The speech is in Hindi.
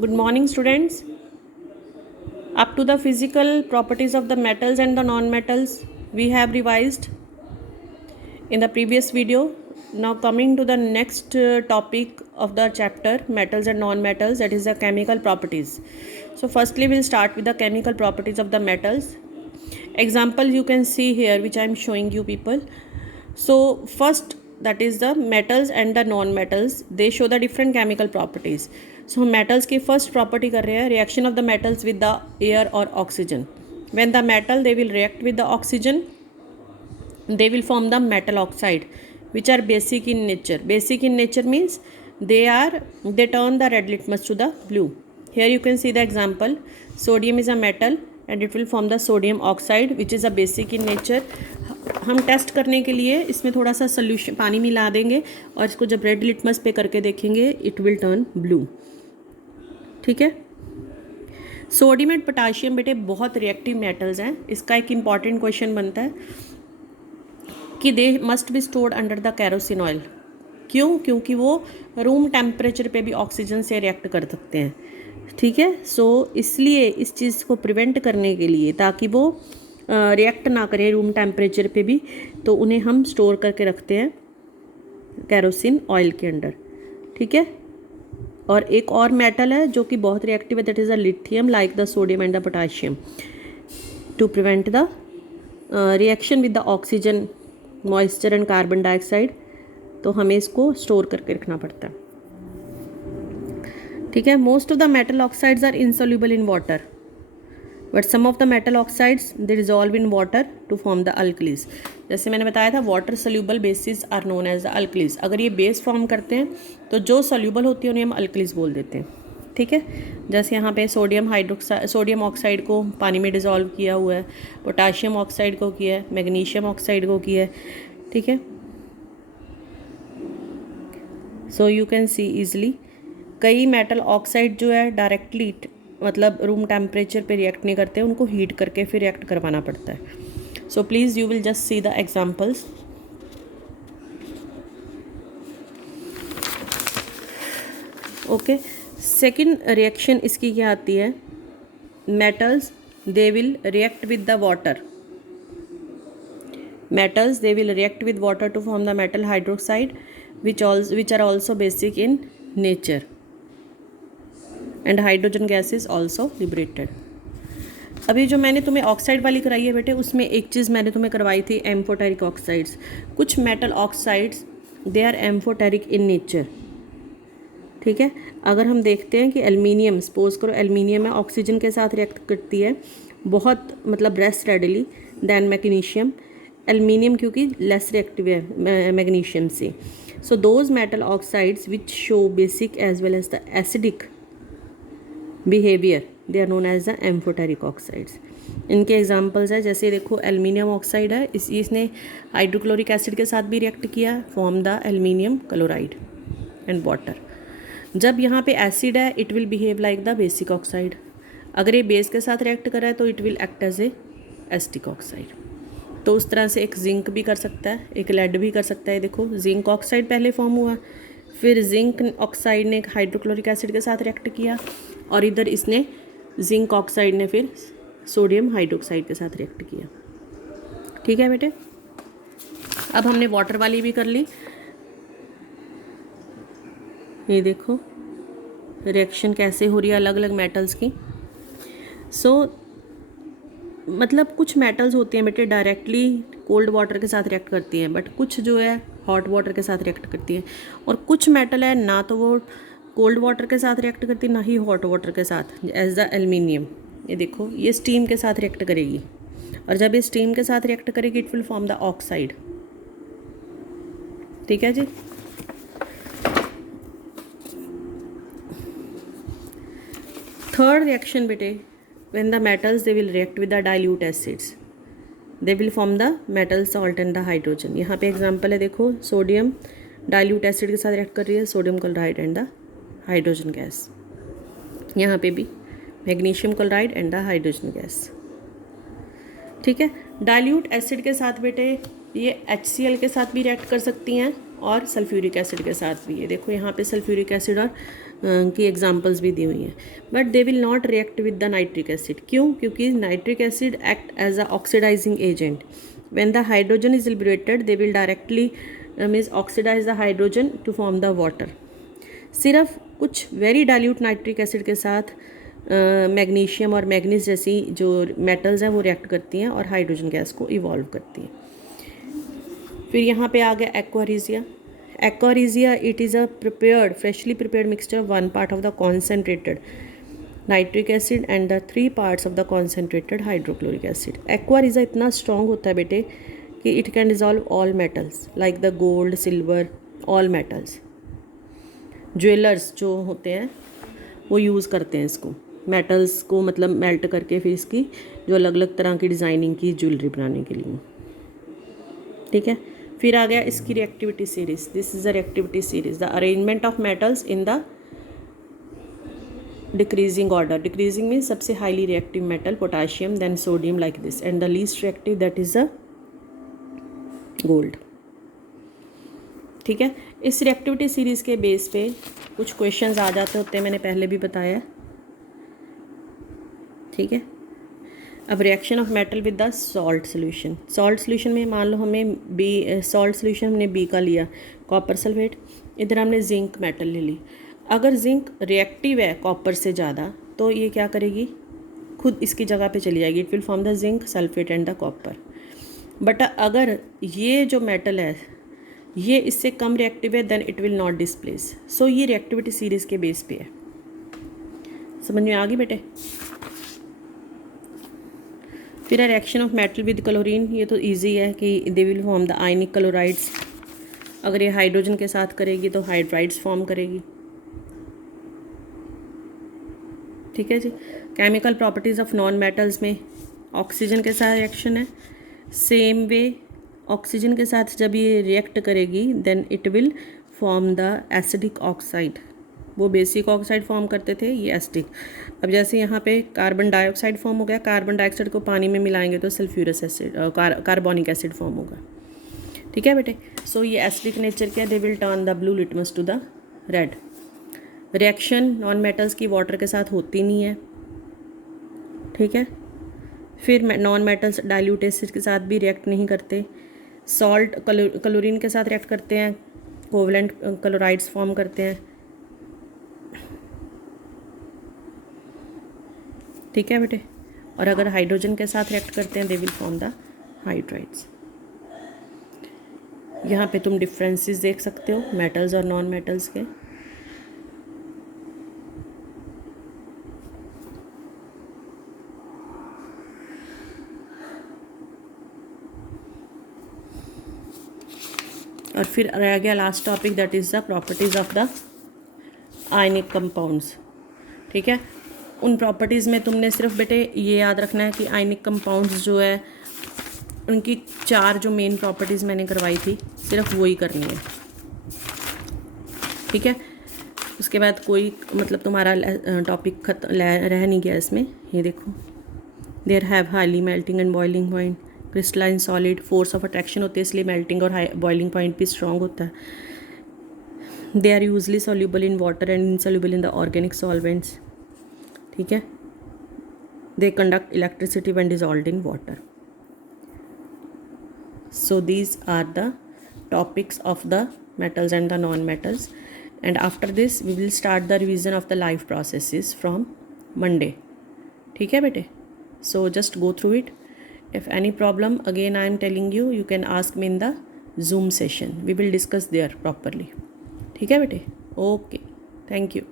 Good morning, students. Up to the physical properties of the metals and the non-metals, we have revised in the previous video. Now coming to the next topic of the chapter, metals and non-metals, that is the chemical properties. So firstly, we'll start with the chemical properties of the metals. Example you can see here, which I am showing you people. So first, that is the metals and the non-metals, they show the different chemical properties. So metals की first property कर रहे हैं, reaction of the metals with the air or oxygen. When the metal they will react with the oxygen, they will form the metal oxide, which are basic in nature. Basic in nature means they turn the red litmus to the blue. Here you can see the example. Sodium is a metal and it will form the sodium oxide, which is a basic in nature. हम टेस्ट करने के लिए इसमें थोड़ा सा सोल्यूशन पानी मिला देंगे और इसको जब रेड लिटमस पे करके देखेंगे इट विल टर्न ब्लू. ठीक है. सोडियम एंड पोटाशियम बेटे बहुत रिएक्टिव मेटल्स हैं. इसका एक इम्पॉर्टेंट क्वेश्चन बनता है कि they must be stored under the kerosene oil. क्यों? क्योंकि वो रूम टेम्परेचर पे भी ऑक्सीजन से रिएक्ट कर सकते हैं. ठीक है. सो इसलिए इस चीज़ को प्रिवेंट करने के लिए, ताकि वो रिएक्ट ना करें रूम टेम्परेचर पे भी, तो उन्हें हम स्टोर करके रखते हैं केरोसिन ऑयल के अंदर. ठीक है. और एक और मेटल है जो कि बहुत रिएक्टिव है, that is the lithium, like the sodium and the potassium. To prevent the reaction with the oxygen, moisture and carbon dioxide, तो हमें इसको स्टोर करके रखना पड़ता है. ठीक है. Most of the metal oxides are insoluble in water, but some of the metal oxides they dissolve in water to form the alkalis. जैसे मैंने बताया था, water soluble bases are known as the alkalis. अगर ये बेस फॉर्म करते हैं तो जो सोल्यूबल होती है उन्हें हम अल्कलीज बोल देते हैं. ठीक है. जैसे यहाँ पे सोडियम ऑक्साइड को पानी में डिज़ोल्व किया हुआ है, पोटाशियम ऑक्साइड को किया है, मैग्नीशियम ऑक्साइड को किया है. ठीक है. So you can see easily कई मेटल ऑक्साइड जो है डायरेक्टली मतलब रूम टेम्परेचर पे रिएक्ट नहीं करते, उनको हीट करके फिर रिएक्ट करवाना पड़ता है. So please you will just see the examples. Okay. Second reaction इसकी क्या आती है? Metals they will react with the water. Metals they will react with water to form the metal hydroxide, which are also basic in nature, and hydrogen gas is also liberated. अभी जो मैंने तुम्हें ऑक्साइड वाली कराई है बेटे, उसमें एक चीज़ मैंने तुम्हें करवाई थी, एम्फोटेरिक ऑक्साइड्स. कुछ metal oxides they are amphoteric in nature. ठीक है. अगर हम देखते हैं कि एल्युमिनियम, सपोज करो एल्युमिनियम है, ऑक्सीजन के साथ रिएक्ट करती है बहुत, मतलब less readily than magnesium. Aluminium क्योंकि लेस रिएक्टिव है मैग्नीशियम से. So those metal oxides which show basic as well as the acidic behaviour, they are known as the amphoteric oxides. इनके एग्जांपल्स है, जैसे देखो एल्युमिनियम ऑक्साइड है, इसने हाइड्रोक्लोरिक एसिड के साथ भी रिएक्ट किया, form the aluminium chloride and water. जब यहाँ पे एसिड है, it will behave like the basic oxide. अगर ये बेस के साथ रिएक्ट कर रहा है तो it will act as a acidic oxide. तो उस तरह से एक जिंक भी कर सकता है, एक लेड भी कर सकता है. देखो जिंक ऑक्साइड पहले फॉर्म हुआ, फिर जिंक ऑक्साइड ने हाइड्रोक्लोरिक एसिड के साथ रिएक्ट किया, और इधर इसने जिंक ऑक्साइड ने फिर सोडियम हाइड्रोक्साइड के साथ रिएक्ट किया. ठीक है बेटे. अब हमने वाटर वाली भी कर ली. ये देखो रिएक्शन कैसे हो रही है अलग अलग मेटल्स की. सो मतलब कुछ मेटल्स होती हैं बेटे डायरेक्टली कोल्ड वाटर के साथ रिएक्ट करती हैं, बट कुछ जो है हॉट वाटर के साथ रिएक्ट करती हैं. और कुछ मेटल है ना तो वो कोल्ड वाटर के साथ रिएक्ट करती, ना ही हॉट वाटर के साथ, एज द एल्युमिनियम. ये देखो ये स्टीम के साथ रिएक्ट करेगी, और जब ये स्टीम के साथ रिएक्ट करेगी it will form the oxide. ठीक है जी. थर्ड रिएक्शन बेटे, when the metals they will react with the dilute acids, they will form the metal salt and the hydrogen. यहाँ पे एग्जांपल है, देखो सोडियम डाइल्यूट एसिड के साथ रिएक्ट कर रही है, sodium chloride and the hydrogen gas. यहाँ पे भी magnesium chloride and the hydrogen gas. ठीक है. डाइल्यूट एसिड के साथ बेटे ये HCl के साथ भी रिएक्ट कर सकती हैं और सल्फ्यूरिक एसिड के साथ भी. ये देखो यहाँ पे सल्फ्यूरिक एसिड और की एग्जांपल्स भी दी हुई हैं, but they will not react with the nitric acid. क्यों? क्योंकि nitric acid act as a oxidising agent. When the hydrogen is liberated they will directly means oxidise the hydrogen to form the water. सिर्फ कुछ वेरी डाइल्यूट नाइट्रिक एसिड के साथ मैग्नीशियम और मैग्नीज जैसी जो मेटल्स हैं वो रिएक्ट करती हैं और हाइड्रोजन गैस को इवॉल्व करती हैं. फिर यहाँ पे आ गया aqua regia. Aqua regia it is a prepared freshly prepared mixture 1 part of the concentrated nitric acid and the 3 parts of the concentrated hydrochloric acid. Aqua regia इतना स्ट्रॉन्ग होता है बेटे कि it can dissolve all metals like the gold, silver, all metals. Jewellers जो होते हैं वो यूज़ करते हैं इसको, मेटल्स को मतलब मेल्ट करके फिर इसकी जो अलग अलग तरह की डिज़ाइनिंग की ज्वेलरी बनाने के लिए. ठीक है. फिर आ गया इसकी reactivity series. This is a reactivity series. The arrangement of metals in the decreasing order. Decreasing mean सबसे highly reactive metal potassium, then sodium like this, and the least reactive that is the gold. ठीक है. इस रिएक्टिविटी सीरीज के बेस पे कुछ क्वेश्चंस आ जाते होते हैं, मैंने पहले भी बताया. ठीक है. अब reaction of metal with the salt solution. Salt solution में मान लो हमें बी सॉल्ट सोल्यूशन हमने बी का लिया, कॉपर सल्फेट. इधर हमने जिंक मेटल ले ली. अगर जिंक रिएक्टिव है कॉपर से ज़्यादा तो ये क्या करेगी, खुद इसकी जगह पे चली जाएगी. It will form the zinc sulphate and the copper. But अगर ये जो मेटल है ये इससे कम रिएक्टिव है then it will not displace. So ये रिएक्टिविटी सीरीज के बेस पे है. समझ में आ गई बेटे. फिर reaction of metal with chlorine. ये तो इजी है कि they will form the ionic chlorides. अगर ये हाइड्रोजन के साथ करेगी तो हाइड्राइड्स फॉर्म करेगी. ठीक है जी. Chemical properties of non metals में ऑक्सीजन के साथ रिएक्शन है. सेम वे ऑक्सीजन के साथ जब ये रिएक्ट करेगी then it will form the acidic oxide. वो बेसिक ऑक्साइड फॉर्म करते थे, ये एसिडिक. अब जैसे यहाँ पे कार्बन डाइऑक्साइड फॉर्म हो गया, कार्बन डाइऑक्साइड को पानी में मिलाएंगे तो sulphurous acid carbonic acid form होगा. ठीक है बेटे. सो ये एसिडिक नेचर के, they will turn the blue litmus to the red. Reaction non metals की वाटर के साथ होती नहीं है. ठीक है. फिर नॉन मेटल्स डाइल्यूट एसिड के साथ भी रिएक्ट नहीं करते. सॉल्ट क्लोरीन के साथ रिएक्ट करते हैं, कोवलेंट क्लोराइड्स फॉर्म करते हैं. ठीक है बेटे. और अगर हाइड्रोजन के साथ रिएक्ट करते हैं they will form the hydrides. यहाँ पे तुम डिफरेंसेस देख सकते हो मेटल्स और नॉन मेटल्स के. और फिर रह गया last topic that is the properties of the ionic compounds. ठीक है. उन प्रॉपर्टीज़ में तुमने सिर्फ बेटे ये याद रखना है कि आयनिक कंपाउंड्स जो है उनकी 4 जो मेन प्रॉपर्टीज़ मैंने करवाई थी सिर्फ वही करनी है. ठीक है. उसके बाद कोई मतलब तुम्हारा टॉपिक रह नहीं गया इसमें. ये देखो, there have highly melting and boiling point, crystalline solid, force of attraction होती है इसलिए मेल्टिंग और बॉइलिंग पॉइंट भी स्ट्रॉन्ग होता है. They are usually soluble in water and insoluble in the organic solvents. ठीक है. They conduct electricity when dissolved in water. So these are the topics of the metals and the non-metals, and after this we will start the revision of the life processes from Monday. ठीक है बेटे. So just go through it. If any problem again I am telling you, you can ask me in the Zoom session. We will discuss there properly. ठीक है बेटे. Okay. Thank you.